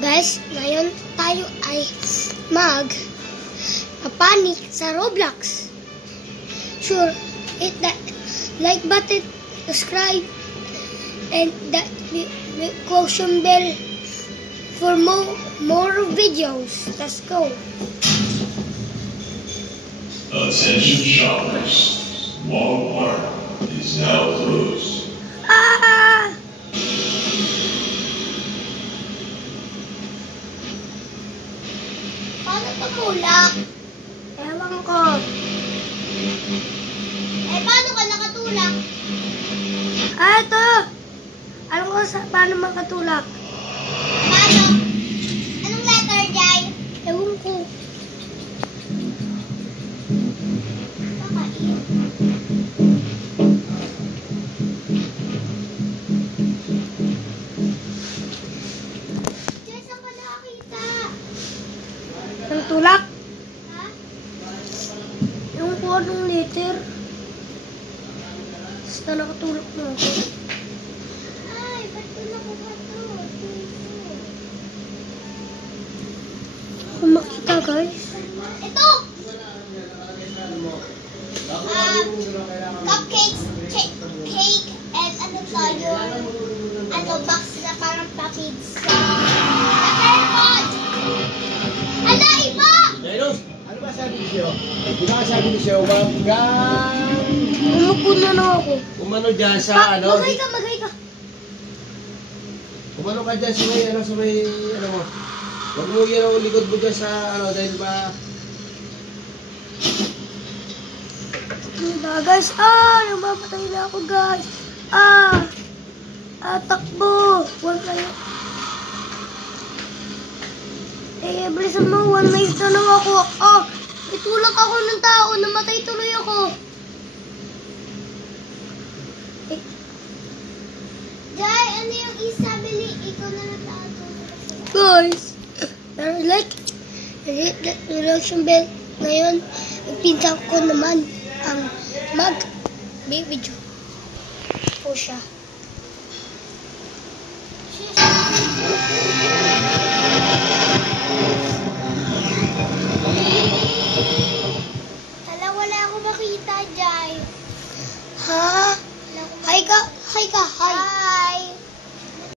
Guys, ngayon tayo ay mag-panik sa Roblox. Sure, hit that like button, subscribe, and that notification bell for more videos. Let's go. Attention shoppers, Walmart is now closed. Ah! Paano tumulak? Ewan ko. Paano ka nakatulak? Ito! Alam ko paano makatulak. Paano? Anong letter, Jai? Ewan ko. Jai, saan ka nakakita? Ang tulak? Ha? Yung kung anong letter. Basta nakatulak mo ako. Ay, ba't ko nakuha to? Kung makita, guys. Ito! Cupcakes, cake, and ano to, yung box na parang pa-pizza. Peppermint! Ala, iba! Jairos, ano ba sabi ni Sio? Di ba sabi ni Sio, wag kang... Umupuna na ako. Umano dyan sa ano? Magay ka. Umano ka dyan sa may, ano mo? Wag mo yan ang likod mo dyan sa ano, dahil ba... Diba, guys? Namamatay na ako, guys. Takbo. Huwag kayo. Bilisan mo. One minute na lang ako. Itulak ako ng tao. Namatay tuloy ako. Jai, ano yung isabi ni ikaw na natato? Guys, like, hit that notification bell. Ngayon, pinsan ko naman ang mag-video po siya.